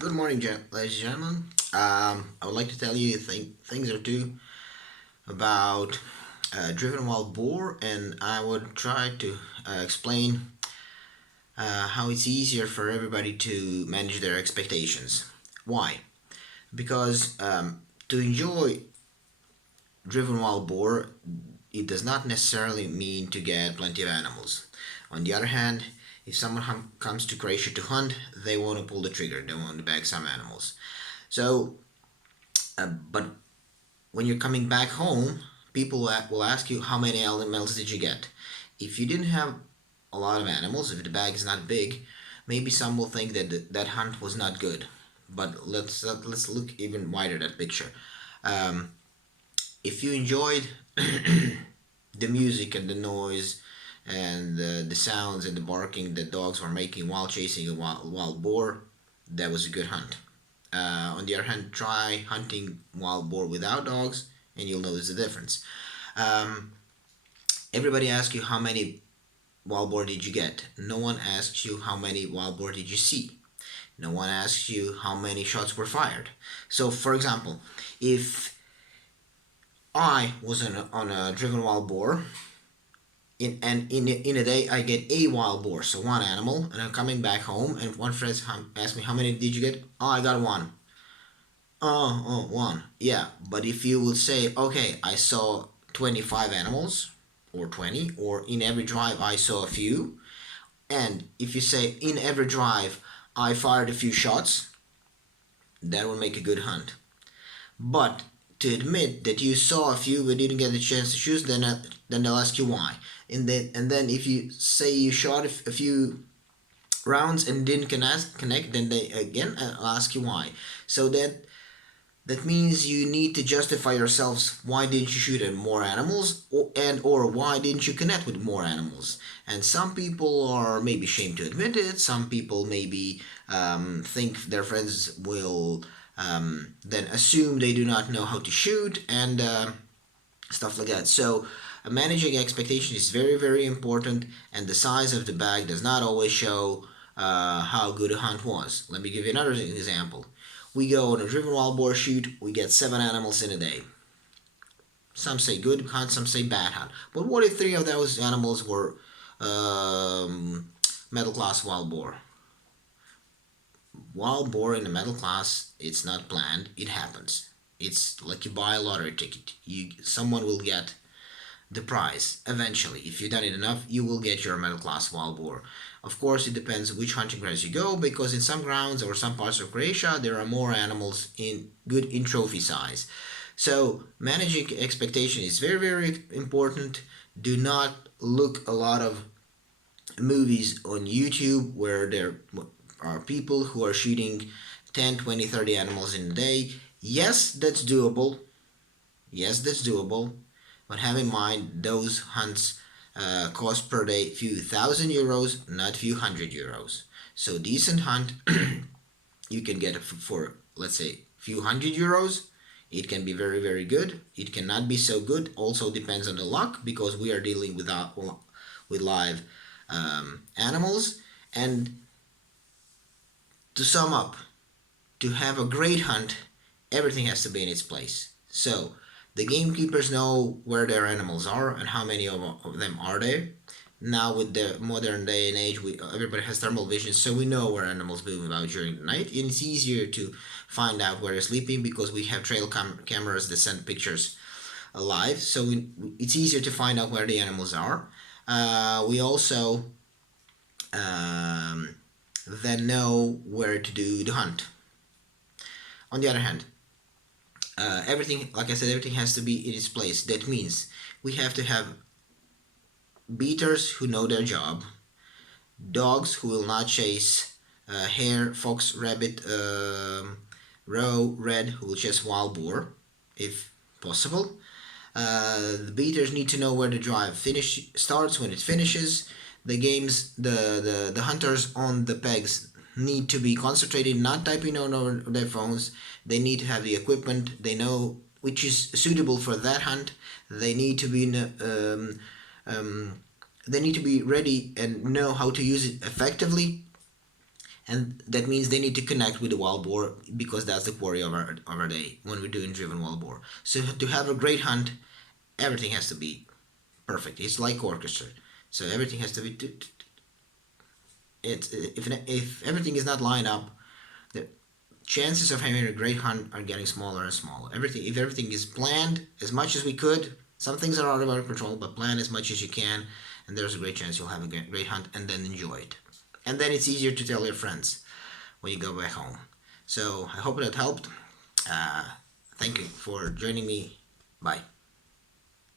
Good morning, ladies and gentlemen. I would like to tell you things or two about driven wild boar, and I would try to explain how it's easier for everybody to manage their expectations. Why? Because to enjoy driven wild boar, it does not necessarily mean to get plenty of animals. On the other hand, if someone comes to Croatia to hunt, they want to pull the trigger. They want to bag some animals. So, but when you're coming back home, people will ask you how many animals did you get. If you didn't have a lot of animals, if the bag is not big, maybe some will think that that hunt was not good. But let's look even wider at picture. Um, if you enjoyed the music and the noise and the sounds and the barking that dogs were making while chasing a wild boar, that was a good hunt. On the other hand, try hunting wild boar without dogs, and you'll notice the difference. Um, Everybody asks you how many wild boar did you get. No one asks you how many wild boar did you see. No one asks you how many shots were fired. So, for example, if I was on a driven wild boar, in a day I get a wild boar, so one animal, and I'm coming back home, and one friend asks me how many did you get? Oh, I got one. Oh, one. Yeah, but if you would say, okay, I saw 25 animals, or 20, or in every drive I saw a few, and if you say in every drive I fired a few shots, that would make a good hunt. But to admit that you saw a few but didn't get the chance to choose, then they'll ask you why. And then if you say you shot a few rounds and didn't connect, then they again ask you why. So that means you need to justify yourselves. Why didn't you shoot at more animals, or why didn't you connect with more animals? And some people are maybe ashamed to admit it. Some people maybe think their friends will then assume they do not know how to shoot and stuff like that. So managing expectation is very very important, and the size of the bag does not always show how good a hunt was. Let me give you another example. We go on a driven wild boar shoot, we get 7 animals in a day. Some say good hunt, some say bad hunt. But what if 3 of those animals were metal class wild boar? Wild boar in the metal class, it's not planned, it happens. It's like you buy a lottery ticket. Someone will get the prize eventually. If you've done it enough, you will get your metal class wild boar. Of course, it depends which hunting grounds you go, because in some grounds or some parts of Croatia there are more animals in trophy size. So managing expectation is very very important. Do not look a lot of movies on YouTube where there are people who are shooting 10, 20, 30 animals in a day. Yes, that's doable. Yes, that's doable. But have in mind those hunts cost per day few thousand euros, not few hundred euros. So decent hunt you can get for let's say few hundred euros. It can be very very good. It cannot be so good. Also depends on the luck, because we are dealing with live animals. And to sum up, to have a great hunt, everything has to be in its place. So the gamekeepers know where their animals are and how many of them are there. Now with the modern day and age, everybody has thermal vision, so we know where animals move about during the night. And it's easier to find out where they're sleeping because we have trail cameras that send pictures alive. So it's easier to find out where the animals are. We also um, then know where to do the hunt. On the other hand, everything, like I said, everything has to be in its place. That means we have to have beaters who know their job, dogs who will not chase hare, fox, rabbit, roe, red, who will chase wild boar, if possible. The beaters need to know where the drive finish starts, when it finishes. The hunters on the pegs need to be concentrated, not typing on their phones. They need to have the equipment. They know which is suitable for that hunt. They need to be um, they need to be ready and know how to use it effectively. And that means they need to connect with the wild boar because that's the quarry of our day when we're doing driven wild boar. So to have a great hunt, everything has to be perfect. It's like orchestra. So everything has to be. It's if everything is not lined up, the chances of having a great hunt are getting smaller and smaller. Everything if everything is planned as much as we could. Some things are out of our control, but plan as much as you can, and there's a great chance you'll have a great hunt and then enjoy it. And then it's easier to tell your friends when you go back home. So I hope that helped. Uh, Thank you for joining me. Bye.